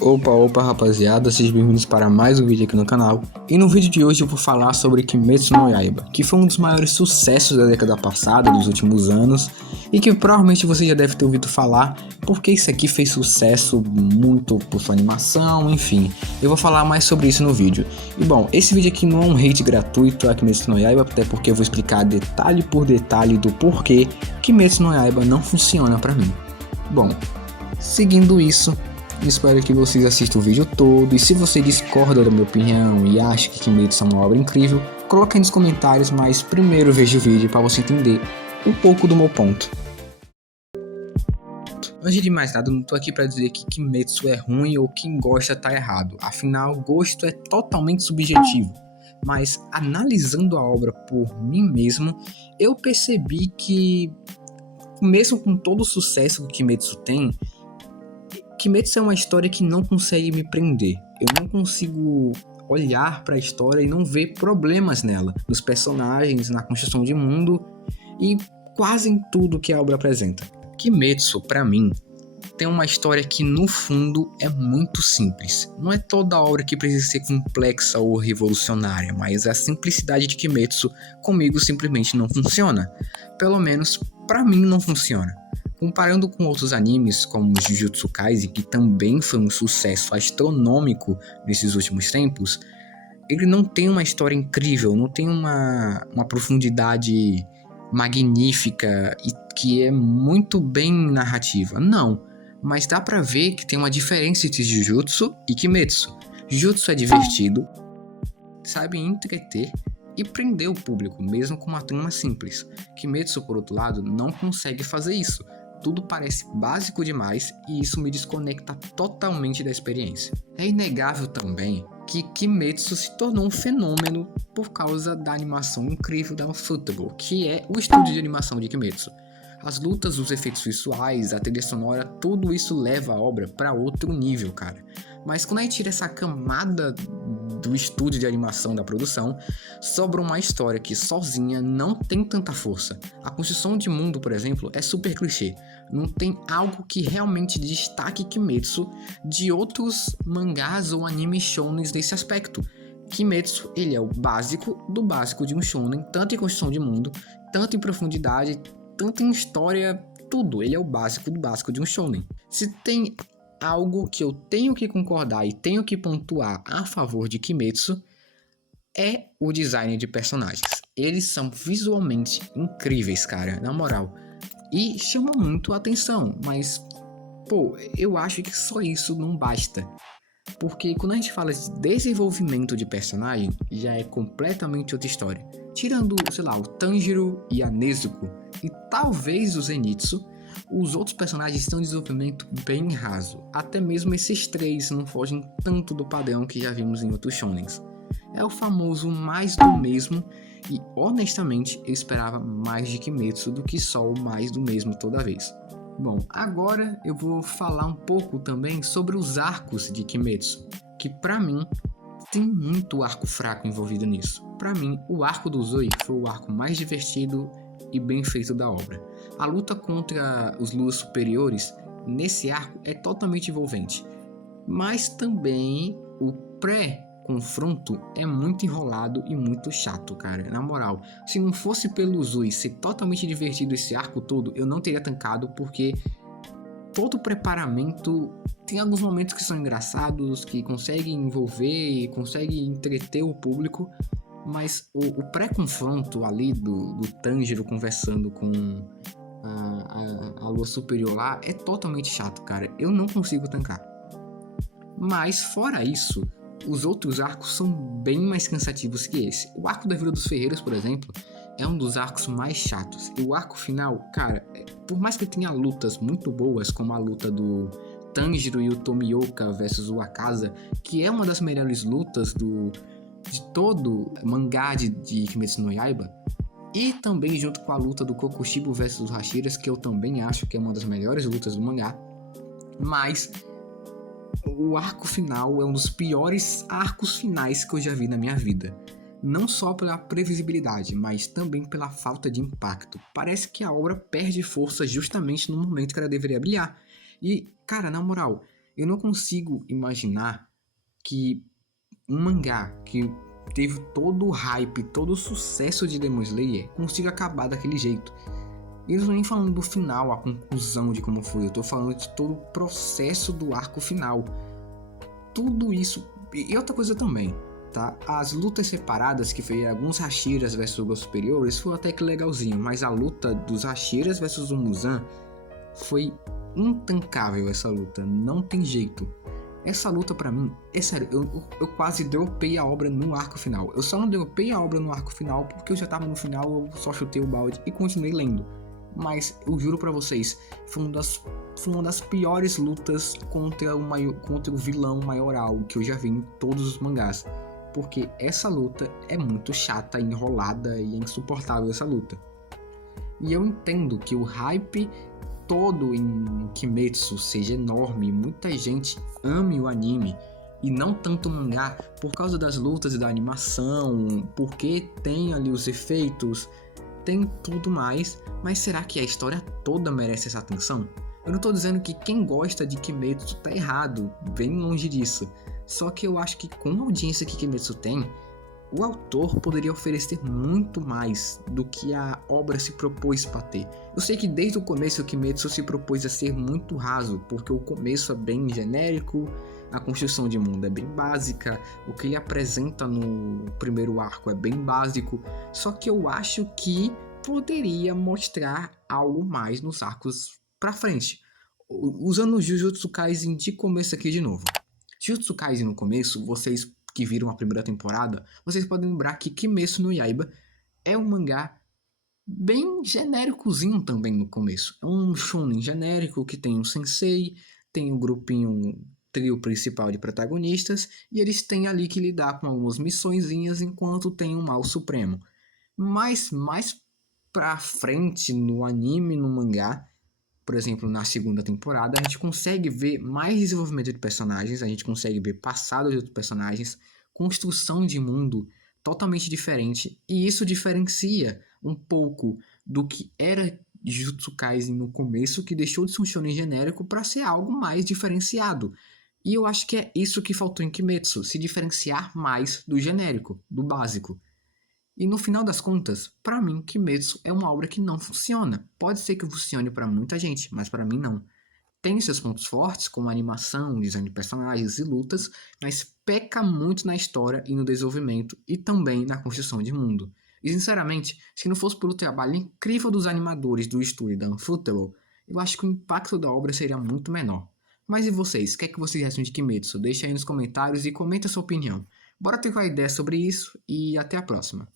Opa rapaziada, sejam bem-vindos para mais um vídeo aqui no canal. E no vídeo de hoje eu vou falar sobre Kimetsu no Yaiba, que foi um dos maiores sucessos da década passada, dos últimos anos, e que provavelmente você já deve ter ouvido falar, porque isso aqui fez sucesso muito por sua animação, enfim. Eu vou falar mais sobre isso no vídeo. E bom, esse vídeo aqui não é um hate gratuito a Kimetsu no Yaiba, até porque eu vou explicar detalhe por detalhe do porquê Kimetsu no Yaiba não funciona pra mim. Bom, seguindo isso, espero que vocês assistam o vídeo todo, e se você discorda da minha opinião e acha que Kimetsu é uma obra incrível, coloque aí nos comentários, mas primeiro veja o vídeo para você entender um pouco do meu ponto. Antes de mais nada, eu não tô aqui para dizer que Kimetsu é ruim ou quem gosta tá errado, afinal, gosto é totalmente subjetivo. Mas analisando a obra por mim mesmo, eu percebi que, mesmo com todo o sucesso que Kimetsu tem, Kimetsu é uma história que não consegue me prender. Eu não consigo olhar para a história e não ver problemas nela, nos personagens, na construção de mundo e quase em tudo que a obra apresenta. Kimetsu, para mim, tem uma história que no fundo é muito simples. Não é toda obra que precisa ser complexa ou revolucionária, mas a simplicidade de Kimetsu comigo simplesmente não funciona. Pelo menos para mim não funciona. Comparando com outros animes como Jujutsu Kaisen, que também foi um sucesso astronômico nesses últimos tempos, ele não tem uma história incrível, não tem uma profundidade magnífica e que é muito bem narrativa, não. Mas dá pra ver que tem uma diferença entre Jujutsu e Kimetsu. Jujutsu é divertido, sabe entreter e prender o público, mesmo com uma trama simples. Kimetsu, por outro lado, não consegue fazer isso. Tudo parece básico demais e isso me desconecta totalmente da experiência. É inegável também que Kimetsu se tornou um fenômeno por causa da animação incrível da Ufotable, que é o estúdio de animação de Kimetsu. As lutas, os efeitos visuais, a trilha sonora, tudo isso leva a obra para outro nível, cara. Mas quando a gente tira essa camada do estúdio de animação da produção, sobra uma história que sozinha não tem tanta força. A construção de mundo, por exemplo, é super clichê. Não tem algo que realmente destaque Kimetsu de outros mangás ou animes shonens nesse aspecto. Kimetsu, ele é o básico do básico de um shonen, tanto em construção de mundo, tanto em profundidade, tanto em história, tudo. Ele é o básico do básico de um shonen. Se tem algo que eu tenho que concordar e tenho que pontuar a favor de Kimetsu, é o design de personagens. Eles são visualmente incríveis, cara, na moral. E chamam muito a atenção, mas, pô, eu acho que só isso não basta. Porque quando a gente fala de desenvolvimento de personagem, já é completamente outra história. Tirando, sei lá, o Tanjiro e a Nezuko, e talvez o Zenitsu, os outros personagens têm um desenvolvimento bem raso. Até mesmo esses três não fogem tanto do padrão que já vimos em outros shonens. É o famoso mais do mesmo, e honestamente eu esperava mais de Kimetsu do que só o mais do mesmo toda vez. Bom, agora eu vou falar um pouco também sobre os arcos de Kimetsu, que pra mim tem muito arco fraco envolvido nisso. Pra mim, o arco do Uzui foi o arco mais divertido e bem feito da obra. A luta contra os Luas Superiores nesse arco é totalmente envolvente, mas também o pré-confronto é muito enrolado e muito chato, cara. Na moral, se não fosse pelo Uzui ser totalmente divertido esse arco todo, eu não teria tancado, porque todo o preparamento tem alguns momentos que são engraçados, que conseguem envolver e conseguem entreter o público, mas o pré-confronto ali do Tanjiro conversando com a lua superior lá é totalmente chato, cara. Eu não consigo tancar. Mas fora isso, os outros arcos são bem mais cansativos que esse. O arco da Vila dos Ferreiros, por exemplo, é um dos arcos mais chatos. E o arco final, cara, por mais que tenha lutas muito boas, como a luta do Tanjiro e o Tomioka versus o Akaza, que é uma das melhores lutas de todo mangá de Kimetsu no Yaiba, e também junto com a luta do Kokushibo versus os Hashiras, que eu também acho que é uma das melhores lutas do mangá, mas o arco final é um dos piores arcos finais que eu já vi na minha vida. Não só pela previsibilidade, mas também pela falta de impacto. Parece que a obra perde força justamente no momento que ela deveria brilhar. E, cara, na moral, Eu não consigo imaginar que um mangá que teve todo o hype, todo o sucesso de Demon Slayer consiga acabar daquele jeito. E eu não tô nem falando do final, a conclusão de como foi, eu tô falando de todo o processo do arco final. Tudo isso. E outra coisa também, tá? As lutas separadas, que foi alguns Hashiras versus os superiores, foi até que legalzinho, mas a luta dos Hashiras versus o Muzan foi intancável. Essa luta, não tem jeito. Essa luta pra mim, é sério, eu quase dropei a obra no arco final. Eu só não dropei a obra no arco final porque eu já tava no final, eu só chutei o balde e continuei lendo. Mas eu juro pra vocês, foi uma das piores lutas contra o vilão maioral que eu já vi em todos os mangás. Porque essa luta é muito chata, enrolada e é insuportável essa luta. E eu entendo que o hype todo em Kimetsu seja enorme, muita gente ame o anime e não tanto o mangá por causa das lutas e da animação, porque tem ali os efeitos, tem tudo mais, mas será que a história toda merece essa atenção? Eu não tô dizendo que quem gosta de Kimetsu tá errado, bem longe disso. Só que eu acho que com a audiência que Kimetsu tem, o autor poderia oferecer muito mais do que a obra se propôs para ter. Eu sei que desde o começo o Kimetsu se propôs a ser muito raso, porque o começo é bem genérico, a construção de mundo é bem básica, o que ele apresenta no primeiro arco é bem básico, só que eu acho que poderia mostrar algo mais nos arcos pra frente. Usando o Jujutsu Kaisen de começo aqui de novo. Jujutsu Kaisen no começo, vocês que viram a primeira temporada, vocês podem lembrar que Kimetsu no Yaiba é um mangá bem genéricozinho também no começo. É um shonen genérico que tem um sensei, tem um grupinho, trio principal de protagonistas, e eles têm ali que lidar com algumas missõezinhas enquanto tem um mal supremo. Mas mais pra frente no anime, no mangá, por exemplo, na segunda temporada, a gente consegue ver mais desenvolvimento de personagens, a gente consegue ver passado de outros personagens, construção de mundo totalmente diferente, e isso diferencia um pouco do que era Jujutsu Kaisen no começo, que deixou de ser um shonen genérico para ser algo mais diferenciado. E eu acho que é isso que faltou em Kimetsu, se diferenciar mais do genérico, do básico. E no final das contas, pra mim, Kimetsu é uma obra que não funciona. Pode ser que funcione pra muita gente, mas pra mim não. Tem seus pontos fortes, como animação, design de personagens e lutas, mas peca muito na história e no desenvolvimento, e também na construção de mundo. E sinceramente, se não fosse pelo trabalho incrível dos animadores do estúdio da Ufotable, eu acho que o impacto da obra seria muito menor. Mas e vocês? O que é que vocês acham de Kimetsu? Deixa aí nos comentários e comenta a sua opinião. Bora ter uma ideia sobre isso e até a próxima.